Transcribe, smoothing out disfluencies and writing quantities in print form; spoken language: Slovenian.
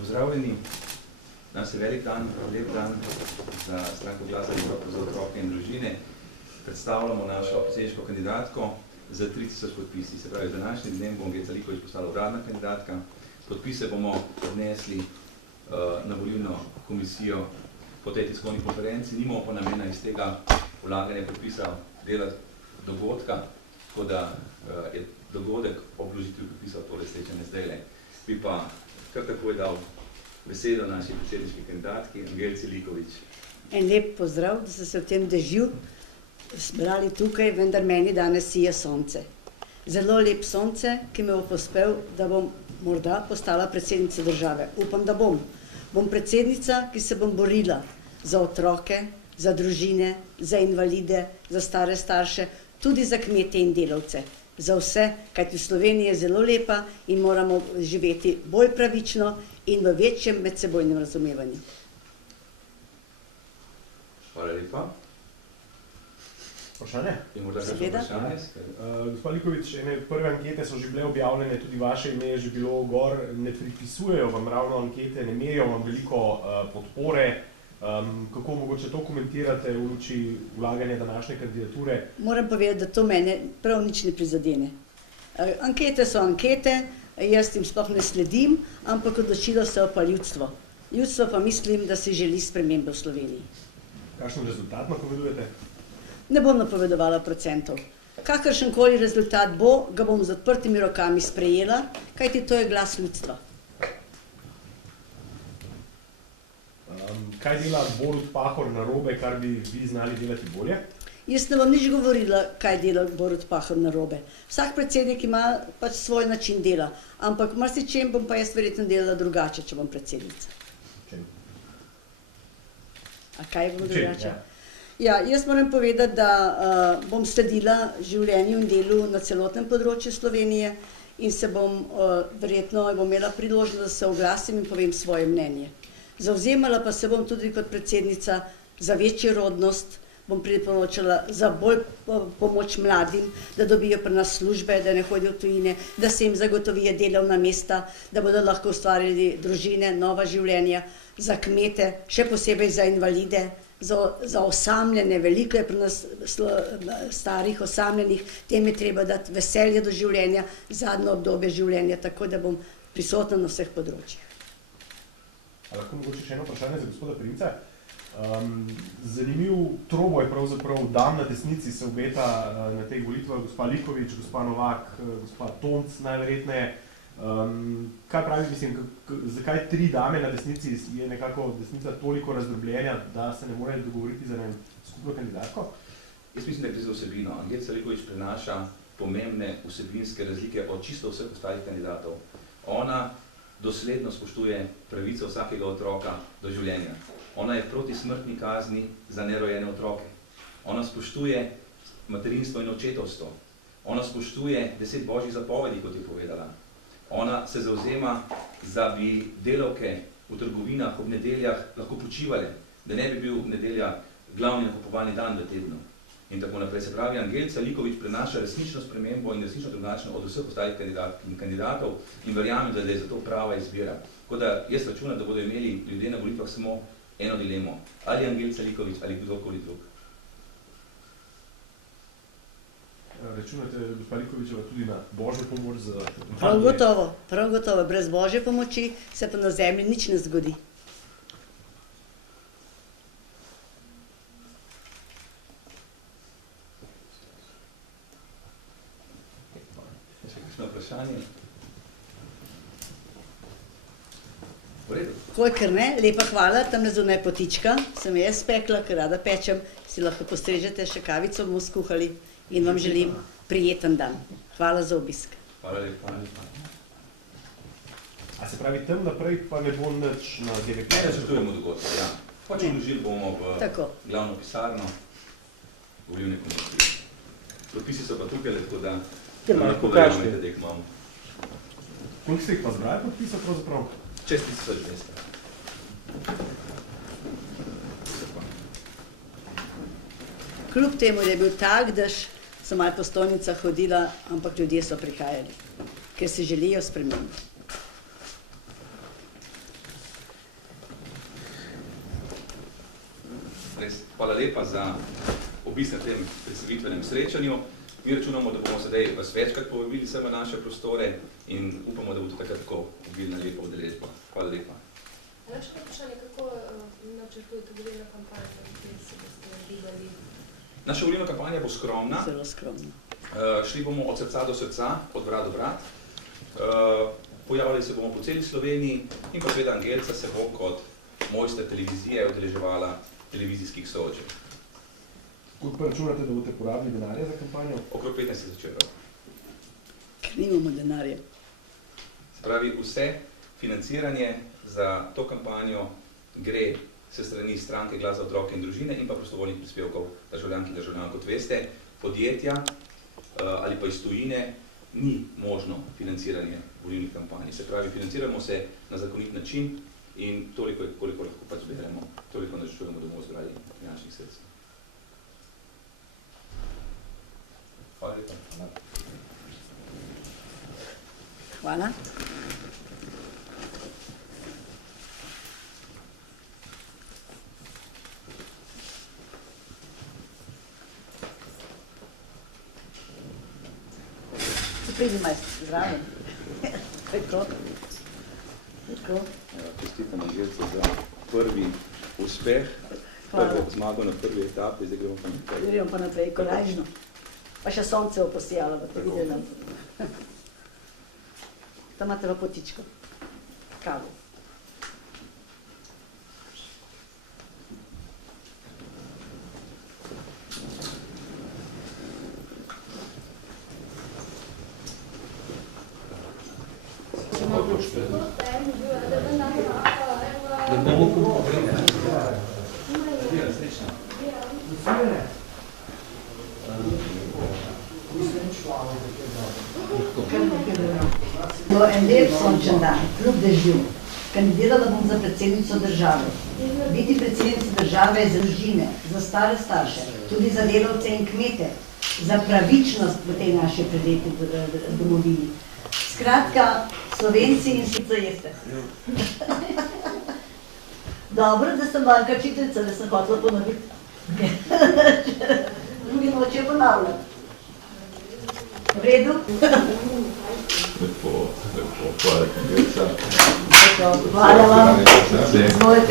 Pozdravljeni. Danes je velik dan, lep dan za stranko Glasa za otroke in družine. Predstavljamo našo predsedniško kandidatko za 3000 podpisi. Se pravi, z današnjim dnem bo Angelca Likovič postala uradna kandidatka. Podpise bomo odnesli na volilno komisijo po tej tiskovni konferenci. Nimamo pa namena iz tega vlaganja podpisa delati dogodka, tako da je dogodek ob vložitvi podpisov tole srečanje zdajle. Bi pa kar takoj dal besedo naši predsedniški kandidatki Angelci Likovič. En lep pozdrav, da ste se v tem dežju zbrali tukaj, vendar meni danes sije sonce. Zelo lep sonce, ki me bo pospel, da bom morda postala predsednica države. Upam, da bom. Bom predsednica, ki se bom borila za otroke, za družine, za invalide, za stare starše, tudi za kmete in delavce. Za vse, kajti v Sloveniji je zelo lepa in moramo živeti bolj pravično in v večjem medsebojnem razumevanju. Hvala lepa. Vprašanje? Je morda kakšno vprašanje? Gospod Likovič, ene prve ankete so že bile objavljene, tudi vaše ime je že bilo gor, ne pripisujejo vam ravno ankete, ne merijo vam veliko podpore. Kako mogoče to komentirate v luči vlaganja današnje kandidature? Moram povedati, da to mene prav nič ne prizadene. Ankete so ankete, jaz jim sploh ne sledim, ampak odločilo se pa ljudstvo. Ljudstvo pa mislim, da si želi spremembe v Sloveniji. Kakšen rezultat napovedujete? Ne bom napovedovala procentov. Kakršenkoli rezultat bo, ga bom z odprtimi rokami sprejela, kajti to je glas ljudstva. Kaj dela Borut Pahor narobe, kar bi vi znali delati bolje? Jaz ne bom nič govorila, kaj dela Borut Pahor narobe. Vsak predsednik ima pač svoj način dela, ampak marsičem bom pa jaz verjetno delala drugače, če bom predsednica. Čem? A kaj bom drugače? Ja. Ja, jaz moram povedati, da bom sledila življenju in delu na celotnem področju Slovenije in se bom verjetno bom imela priložnost, da se oglasim in povem svoje mnenje. Zavzemala pa se bom tudi kot predsednica za večjo rodnost, bom priporočala za bolj pomoč mladim, da dobijo pri nas službe, da ne hodijo v tujine, da se jim zagotovijo delovna mesta, da bodo lahko ustvarili družine, nova življenja, za kmete, še posebej za invalide, za osamljene, veliko je pri nas starih osamljenih, tem je treba dati veselje do življenja, zadnjo obdobje življenja, tako da bom prisotna na vseh področjih. A lahko mogoče še eno vprašanje za gospoda Primca? Zanimiv troboj pravzaprav dan na desnici se obeta na teh volitvah, gospa Likovič, gospa Novak, gospa Tomc najverjetneje. Kaj pravi, mislim, zakaj 3 dame na desnici, je nekako desnica toliko razdrobljena, da se ne morejo dogovoriti za eno skupno kandidatko? Jaz mislim, da gre za vsebino. Angelca Likovič prinaša pomembne vsebinske razlike od čisto vseh ostalih kandidatov. Ona dosledno spoštuje pravico vsakega otroka do življenja. Ona je proti smrtni kazni za nerojene otroke. Ona spoštuje materinstvo in očetovstvo. Ona spoštuje 10 božjih zapovedi, kot je povedala. Ona se zavzema, da bi delavke v trgovinah ob nedeljah lahko počivale, da ne bi bil nedelja glavni nakupovalni dan v tednu. In tako naprej. Se pravi, Angelca Likovič prenaša resnično spremembo in resnično drugačno od vseh ostalih kandidatov in verjamem, da je za to prava izbira. Tako da jaz računam, da bodo imeli ljudje na volitvah samo eno dilemo. Ali Angelca Likovič ali kdorkoli drug. Računate, gospa Likovičeva, tudi na božjo pomoč za... Prav gotovo. Brez božje pomoči se pa na zemlji nič ne zgodi. Vprašanje. V redu. Kolikor ne, lepa hvala, tamle zunaj potička, sem jaz spekla, ker rada pečem, si lahko postrežete, še kavico bomo skuhali in vam želim prijeten dan. Hvala za obisk. Hvala lepa. A se pravi, tam naprej pa ne bo nič na GVK? Ne načrtujemo dogodke, ja. Pač vložili bomo v glavno pisarno volilne komisije. Podpisi so pa tukaj, tako da lahko verjamete, da jih imamo. Koliko ste jih pa zbrali podpisov pravzaprav? Čez 1200. Kljub temu, da je bil tak dež, sem malo po stojnicah hodila, ampak ljudje so prihajali, ker si želijo spremembe. Res, hvala lepa za obisk na tem predstavitvenem srečanju. Mi računamo, da bomo sedaj vas večkrat povabili sem v naše prostore in upamo, da bo to takrat tako obilna lepa udeležba. Hvala lepa. Še vprašanje, kako načrtujete volilno kampanjo, kjer se boste gibali? Naša volilna kampanja bo skromna. Zelo skromno. Šli bomo od srca do srca, od vrat do vrat. Pojavljali se bomo po celi Sloveniji in pa seveda Angelca se bo kot mojster televizije udeleževala televizijskih soočenj. Koliko pa računate, da boste porabili denarja za kampanjo? Okrog 15 000 evrov. Ker nimamo denarja. Se pravi, vse financiranje za to kampanjo gre se strani stranke Glas za otroke in družine in pa prostovoljnih prispevkov državljank in državljanov. Kot veste, podjetja ali pa iz tujine ni možno financiranje volilnih kampanj. Se pravi, financiramo se na zakonit način in toliko, koliko lahko pač zberemo, toliko načrtujemo, da bomo zbrali finančnih sredstev. Hvala lepa. Hvala. Pridi majster, zraven. Tako. Tako. Čestitam Angelca za prvi uspeh, prvo zmago na prvi etapi, zdaj gremo pa naprej. Gremo pa naprej, korajžno. Pa še sonce oposijalo, da te videli. Tam imate pa potičko. Kavo. Bo en lep sončen dan, kljub dežju. Kandidirala bom za predsednico države. Biti predsednica države je za družine, za stare starše, tudi za delavce in kmete, za pravičnost v tej naši prelepi domovini. Skratka, Slovenci in svica jeste. Dobro, da sem banka čiteljica, da sem hotela ponoviti. Drugi noč je ponavljati. V redu? Lepo, hvala, Angelca. Hvala vam. Izvolite.